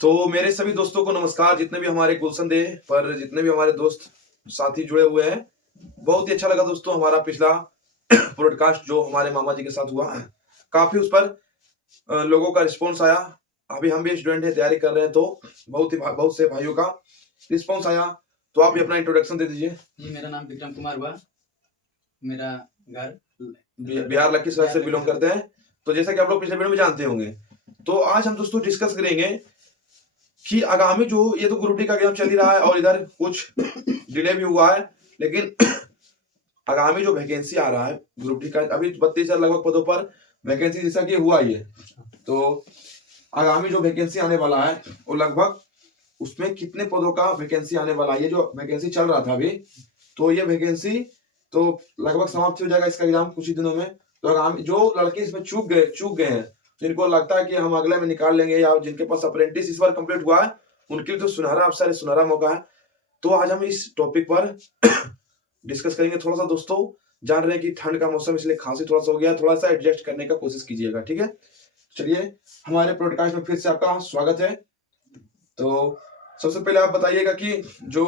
तो मेरे सभी दोस्तों को नमस्कार, जितने भी हमारे गुलशन दे पर जितने भी हमारे दोस्त साथी जुड़े हुए हैं। बहुत ही अच्छा लगा दोस्तों हमारा पिछला पॉडकास्ट जो हमारे मामा जी के साथ हुआ। काफी उस पर लोगों का रिस्पॉन्स आया। अभी हम भी स्टूडेंट हैं, तैयारी कर रहे हैं, तो बहुत से भाइयों का रिस्पॉन्स आया। तो आप भी अपना इंट्रोडक्शन दे दीजिए। जी, मेरा नाम विक्रम कुमार हुआ। मेरा घर बिहार लखीसराय से बिलोंग करते हैं। तो जैसा कि आप लोग पिछले वीडियो में जानते होंगे, तो आज हम दोस्तों डिस्कस करेंगे कि आगामी जो ये तो ग्रुप डी का एग्जाम चल ही रहा है और इधर कुछ डिले भी हुआ है, लेकिन आगामी जो वैकेंसी आ रहा है ग्रुप डी का, अभी 32,000 लगभग पदों पर वैकेंसी जैसा कि हुआ ही है। तो आगामी जो वैकेंसी आने वाला है वो लगभग उसमें कितने पदों का वैकेंसी आने वाला है, ये जो वैकेंसी चल रहा था अभी, तो ये वैकेंसी तो लगभग समाप्त हो जाएगा इसका एग्जाम कुछ ही दिनों में। तो आगामी जो लड़के इसमें चूक गए हैं, जिनको लगता है कि हम अगले में निकाल लेंगे, या जिनके पास अप्रेंटिस इस बार कंप्लीट हुआ है, उनके लिए तो सुनहरा अवसर है, सुनहरा मौका है। तो आज हम इस टॉपिक पर डिस्कस करेंगे थोड़ा सा दोस्तों। जान रहे हैं कि ठंड का मौसम, इसलिए खांसी थोड़ा सा हो गया, थोड़ा सा एडजस्ट करने का कोशिश कीजिएगा, ठीक है। चलिए, हमारे पॉडकास्ट में फिर से आपका स्वागत है। तो सबसे पहले आप बताइएगा कि जो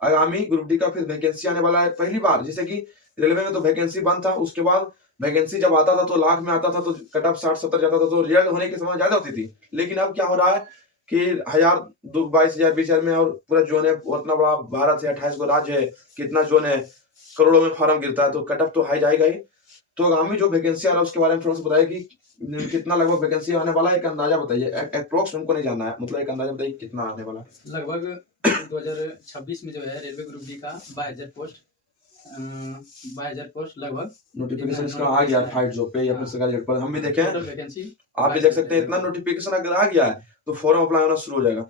आगामी ग्रुप डी का फिर वैकेंसी आने वाला है पहली बार, जैसे कि रेलवे में तो वैकेंसी बंद था, उसके बाद वैकेंसी जब आता था तो लाख में आता था, तो कट ऑफ 60-70 जाता था, तो रिजल्ट होने के समय ज्यादा होती थी। लेकिन अब क्या हो रहा है कि 22,000 20,000 में, और पूरा जोन है उतना बड़ा, भारत है 28 गो राज्य है, कितना जोन है, करोड़ों में फॉर्म गिरता है, तो कट ऑफ तो हाई जाएगा ही। तो आगामी जो वैकेंसी आ रहा है उसके बारे में थोड़ा सा बताइए कि कितना लगभग वैकेंसी आने वाला है, एक अंदाजा बताइए। अप्रोक्स हमको नहीं जानना है, मतलब एक अंदाजा बताइए कितना आने वाला है। लगभग 2026 में जो है रेलवे ग्रुप डी का 22,000 पोस्ट लगभग नोटिफिकेशन इसका आ गया फाइट जॉब पे या फिर सरकारी जॉब पर, हम भी देखे, वैकेंसी आप भी देख सकते हैं। इतना नोटिफिकेशन अगर आ गया है तो फॉर्म अप्लाई होना शुरू हो जाएगा।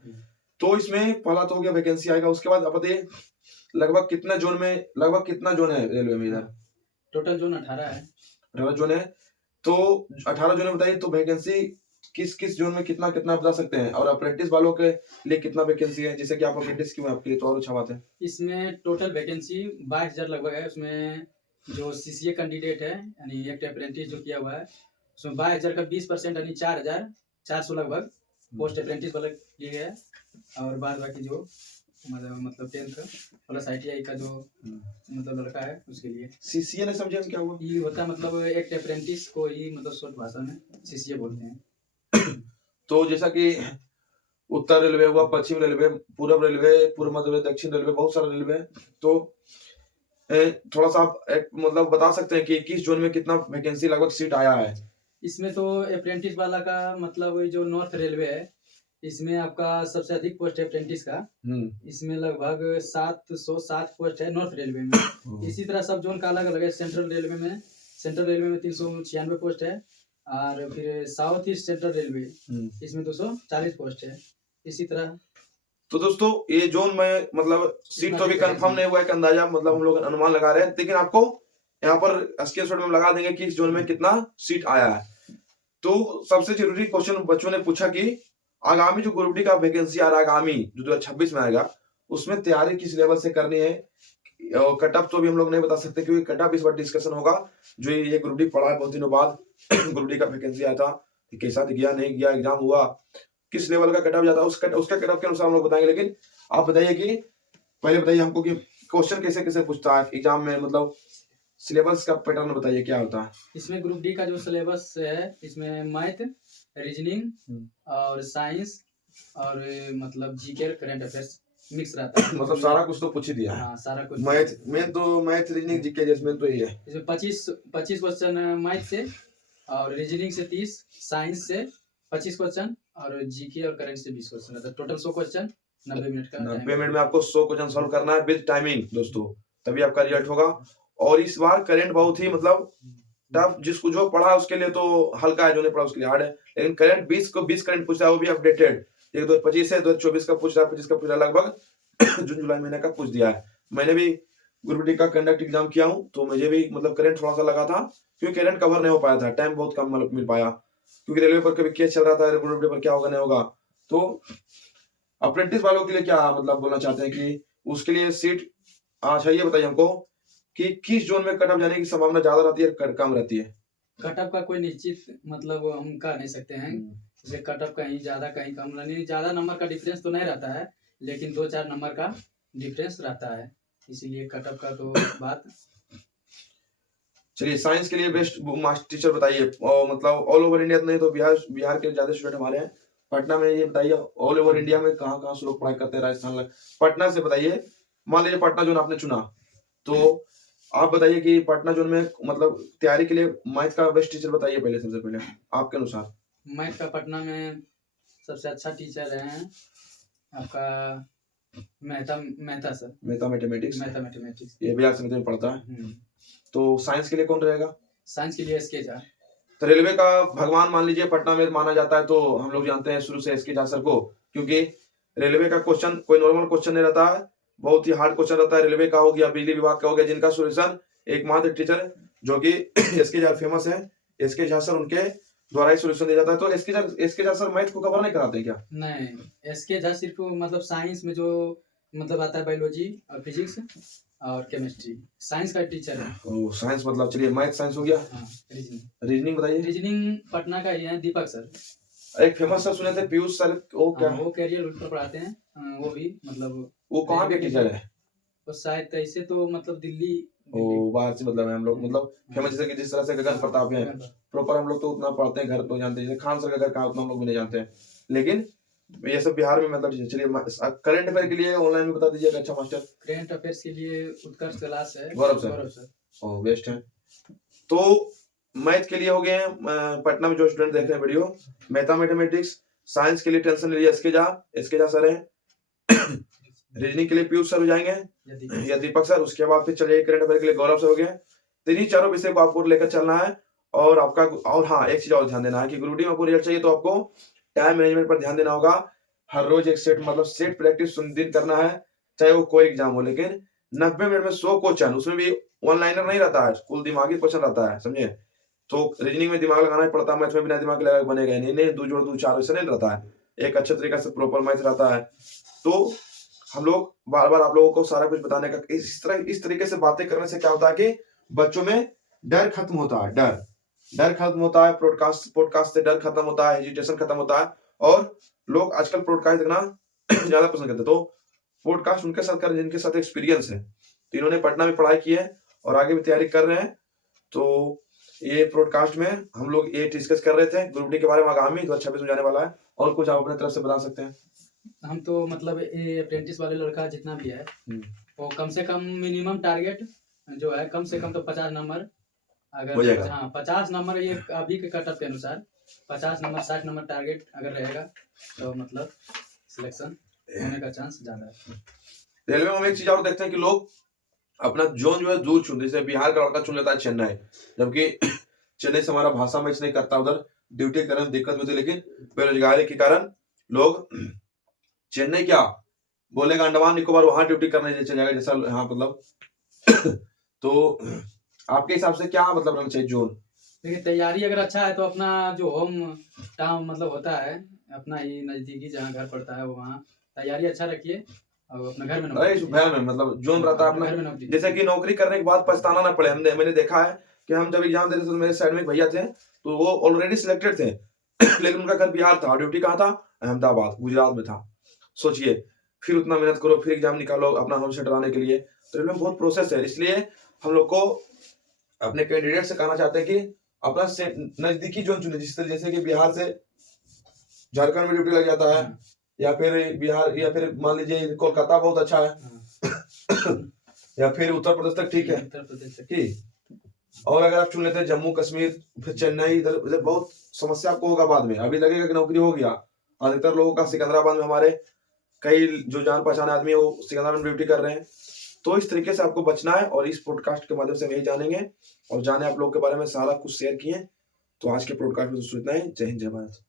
तो इसमें पहला तो हो गया वैकेंसी आएगा, उसके बाद आप बताइए लगभग कितना जोन है रेलवे में इधर। टोटल जोन 18 है। 18 जोन है, तो 18 जोन बताइए। तो वैकेंसी किस किस जोन में कितना कितना बता सकते हैं, और अप्रेंटिस वालों के लिए कितना वैकेंसी है, जैसे कि आप अप्रेंटिस क्यों है आपके लिए तो और अच्छा बात है। इसमें टोटल वैकेंसी 22,000 लगभग है। उसमें जो सीसीए कैंडिडेट है यानी एक अप्रेंटिस जो किया हुआ है, उसमें 22,000 का 20% यानी 4,400 लगभग पोस्ट अप्रेंटिस वाले लिए है। और बाद बाकी जो मतलब 10th प्लस ITI का जो मतलब लड़का है उसके लिए सीसीए ने समझे क्या हुआ, ये होता है मतलब एक अप्रेंटिस को ही मतलब शॉर्ट भाषा में सीसीए बोलते हैं। तो जैसा कि उत्तर रेलवे हुआ, पश्चिम रेलवे, पूर्व रेलवे, पूर्व मध्य रेलवे, दक्षिण रेलवे, बहुत सारा रेलवे। तो थोड़ा सा आप मतलब बता सकते हैं कि किस जोन में कितना वैकेंसी लगभग सीट आया है। इसमें तो अप्रेंटिस वाला का मतलब जो नॉर्थ रेलवे है, इसमें आपका सबसे अधिक पोस्ट है अप्रेंटिस का। इसमें लगभग 707 पोस्ट है नॉर्थ रेलवे में। इसी तरह सब जोन का अलग अलग है। सेंट्रल रेलवे में 396 पोस्ट है, और फिर साउथ ईस्ट सेंट्रल रेलवे इसमें 240 पोस्ट है। इसी तरह तो दोस्तों ये जोन में मतलब सीट तो अभी कंफर्म नहीं हुआ है, एक अंदाजा मतलब हम लोग अनुमान लगा रहे हैं, लेकिन आपको यहाँ पर स्क्रीनशॉट में लगा देंगे कि इस जोन में कितना सीट आया है। तो सबसे जरूरी क्वेश्चन बच्चों ने पूछा कि आगामी जो ग्रुप डी का वैकेंसी आ रहा है, आगामी जो 2026 में आएगा, उसमें तैयारी किस लेवल से करनी है। कट ऑफ तो भी हम लोग नहीं बता सकते, क्योंकि कट ऑफ इस बार डिस्कशन होगा। जो ये ग्रुप डी पढ़ा है बहुत दिनों बाद ग्रुप डी का वैकेंसी आया था, कैसा गया नहीं गया, एग्जाम हुआ, किस लेवल का कट ऑफ जाता है, उसका कट ऑफ के अनुसार हम लोग बताएंगे। लेकिन आप बताइए कि पहले बताइए हमको कि क्वेश्चन कैसे कैसे पूछता है एग्जाम में, मतलब सिलेबस का पैटर्न बताइए क्या होता है। इसमें ग्रुप डी का जो सिलेबस है, इसमें मैथ, रीजनिंग और साइंस और मतलब जीके, करंट अफेयर्स मिक्स रहता है। मतलब सारा कुछ तो पूछ ही दिया है। हाँ, सारा कुछ। मैथ रीजनिंग जीके जिसमें तो ये है। इसमें 25 क्वेश्चन मैथ से, और रीजनिंग से 30, साइंस से 25 क्वेश्चन, और जीके और करंट से 20 क्वेश्चन रहता है। टोटल 100 क्वेश्चन 90 मिनट का। 90 मिनट में आपको 100 क्वेश्चन सॉल्व करना है विद टाइमिंग दोस्तों, तभी आपका रिजल्ट होगा। और इस बार करंट बहुत ही मतलब टफ, जिसको जो पढ़ा उसके लिए तो हल्का है, जो नहीं पढ़ा उसके लिए हार्ड है। लेकिन करंट 20 करंट पूछ रहा है, वो भी अपडेटेड। 2025 है, 2024 का पूछ रहा है, 25 का पूछ रहा है, लगभग जून जुलाई महीने का पूछ दिया है। मैंने भी ग्रुप डी का कंडक्ट एग्जाम किया हूँ, तो मुझे भी मतलब करंट थोड़ा सा लगा था, क्योंकि करंट कवर नहीं हो पाया था, टाइम बहुत कम मिल पाया, क्योंकि रेलवे पर कभी केस चल रहा था, ग्रुप डी पर क्या होगा नहीं होगा। तो अप्रेंटिस वालों के लिए क्या मतलब बोलना चाहते हैं कि उसके लिए सीट, अच्छा ये बताइए हमको कि किस जोन में कट ऑफ जाने की संभावना ज्यादा रहती है, कम रहती है। कट ऑफ का कोई निश्चित मतलब हम कह नहीं सकते हैं, इसलिए कटअप कहीं ज्यादा कहीं कम, यानी ज्यादा नंबर का डिफरेंस तो नहीं रहता है, लेकिन 2-4 नंबर का डिफरेंस रहता है, इसीलिए कटअप का तो बात। चलिए साइंस के लिए बेस्ट मास्टर टीचर बताइए, और मतलब ऑल ओवर इंडिया नहीं तो बिहार के ज्यादा स्टूडेंट हमारे हैं पटना में, ये बताइए ऑल ओवर इंडिया में कहाँ कहाँ से लोग पढ़ाई करते हैं, राजस्थान लग पटना से बताइए। मान लीजिए पटना जोन आपने चुना, तो आप बताइए कि पटना जोन में मतलब तैयारी के लिए मैथ का बेस्ट टीचर बताइए पहले, सबसे पहले आपके अनुसार। मैथ का पटना में सबसे अच्छा टीचर है आपका Mehta sir, Mehta mathematics, mathematics, ये बिहार समिति में पढ़ता है। तो साइंस के लिए कौन रहेगा? साइंस के लिए एसके झा। तो रेलवे का भगवान मान लीजिए पटना में माना जाता है, तो हम लोग जानते हैं शुरू से एसके झा सर को, क्योंकि रेलवे का क्वेश्चन कोई नॉर्मल क्वेश्चन नहीं रहता है, बहुत ही हार्ड क्वेश्चन रहता है। रेलवे का हो गया, बिजली विभाग का हो गया, जिनका सोल्यूशन एकमात्र टीचर जो कि एसके झा फेमस है, एसके झा सर, उनके द्वारा ही सोल्यूशन दिया जाता है। तो एसके झा सर मैथ को कवर नहीं कराते क्या? नहीं, एसके झा सिर्फ मतलब साइंस में जो मतलब आता है बायोलॉजी और फिजिक्स और केमिस्ट्री, साइंस का टीचर है। ओ साइंस मतलब, चलिए मैथ साइंस हो गया। हाँ, रीजनिंग बताइए। रीजनिंग पटना का ही है दीपक सर, एक फेमस सर सुने थे पीयूष सर, वो क्या? वो कैरियर रूट पर पढ़ाते हैं, वो भी मतलब वो कहाँ के टीचर है? वो शायद कैसे तो मतलब दिल्ली। ओ बाहर से मतलब है, हम लोग मतलब फेमस जैसे कि जिस तरह से गगन प्रताप है प्रॉपर, हम लोग तो उतना पढ़ते हैं घर तो जानते हैं, जैसे खान सर का घर कहाँ उतना हम लोग भी नहीं जानते हैं, लेकिन ये सब बिहार में मतलब। चलिए करंट अफेयर के लिए ऑनलाइन में बता दीजिए अच्छा मास्टर। करंट अफेयर्स के लिए उत्कर्ष क्लास है, गौरव सर। ओ बेस्ट है। तो मैथ के लिए हो गए हैं पटना में जो स्टूडेंट देख रहे हैं वीडियो, मेहता मैथमेटिक्स। साइंस के लिए टेंशन लीजिए एसके झा सर है। रीजनिंग के लिए पीयूष सर हो जाएंगे या दीपक सर। उसके बाद फिर चलिए करंट अफेयर के लिए गौरव सर हो गए। तो इन्हीं चारों विषय को आपको लेकर चलना है। और आपका, और हाँ एक चीज और ध्यान देना है कि ग्रुप डी में आपको रिजल्ट चाहिए तो आपको टाइम मैनेजमेंट पर ध्यान देना होगा। हर रोज एक सेट मतलब सेट प्रैक्टिस दिन करना है, चाहे वो कोई एग्जाम हो, लेकिन 90 मिनट में 100 क्वेश्चन, उसमें भी वन लाइनर नहीं रहता है, कुल दिमागी क्वेश्चन रहता है, समझे। तो रीजनिंग में दिमाग लगाना ही पड़ता है, मैथ में बिना दिमाग लगाए बनेगा ही नहीं, 2 जोड़ 2 4 ऐसे नहीं रहता है, एक अच्छे तरीके से प्रॉपर मैथ रहता है। तो हम लोग बार बार आप लोगों को सारा कुछ बताने का, इस तरीके से बातें करने से क्या होता है कि बच्चों में डर खत्म होता है, डर खत्म होता है, पॉडकास्ट से डर खत्म होता है, हेजिटेशन खत्म होता है। और लोग आजकल पॉडकास्ट देखना ज्यादा पसंद करते हैं, तो पॉडकास्ट उनके साथ करें जिनके साथ एक्सपीरियंस है। तो इन्होंने पटना में पढ़ाई की है और आगे भी तैयारी कर रहे हैं। तो ये पॉडकास्ट में हम लोग ये डिस्कस कर रहे थे ग्रुप डी के बारे में, आगामी 2026 में जाने वाला है। और कुछ आप अपने तरफ से बता सकते हैं? हम तो मतलब ये अप्रेंटिस वाले लड़का जितना भी है वो कम से कम मिनिमम टारगेट जो है कम से कम तो 50 नंबर, अगर हाँ 50 नंबर, ये अभी के कटअप के अनुसार 50 नंबर 60 नंबर टारगेट अगर रहेगा तो मतलब सिलेक्शन होने का चांस ज्यादा है। रेलवे में हम एक चीज और देखते हैं कि लोग अपना जोन जो है दूर चुन, जैसे बिहार का लड़का चुन लेता है चेन्नई, जबकि चेन्नई से हमारा भाषा मैच नहीं करता, उधर ड्यूटी करने में दिक्कत होती है, लेकिन बेरोजगारी के कारण लोग चेन्नई क्या बोलेगा, अंडमान निकोबार वहां ड्यूटी करने चले जाएगा, जैसा यहाँ मतलब। तो आपके हिसाब से क्या मतलब रहना चाहिए जोन? देखिए तैयारी अगर अच्छा है तो अपना जो होम टाउन मतलब होता है अपना ही नजदीकी जहाँ घर पड़ता है वहाँ तैयारी अच्छा रखिए और अपना घर में मतलब जोन रहता है अपना, जैसे कि नौकरी करने के बाद पछताना ना पड़े। मैंने देखा है कि हम जब एग्जाम देते थे तो मेरे साइड में भैया थे, तो वो ऑलरेडी सिलेक्टेड थे लेकिन उनका घर बिहार था, ड्यूटी कहाँ था? अहमदाबाद, गुजरात में था। सोचिए, फिर उतना मेहनत करो, फिर एग्जाम निकालो अपना होम सेट आने के लिए, तो इनमें बहुत प्रोसेस है। इसलिए हम लोग को अपने कैंडिडेट से कहना चाहते हैं कि अपना नजदीकी जोन चुने, जिस तरह जैसे कि बिहार से झारखंड में ड्यूटी लग जाता है, या फिर बिहार, या फिर मान लीजिए कोलकाता बहुत अच्छा है या फिर उत्तर प्रदेश तक ठीक है, ठीक। और अगर आप चुन लेते हैं जम्मू कश्मीर, फिर चेन्नई, इधर बहुत समस्या आपको होगा बाद में। अभी लगेगा कि नौकरी हो गया, अधिकतर लोगों का सिकंदराबाद में, हमारे कई जो जान पहचान आदमी है वो सिकंदराबाद में ड्यूटी कर रहे हैं। तो इस तरीके से आपको बचना है, और इस पॉडकास्ट के माध्यम से हम यही जानेंगे और जाने आप लोग के बारे में सारा कुछ शेयर किए। तो आज के पॉडकास्ट में तो इतना ही। जय हिंद, जय भारत।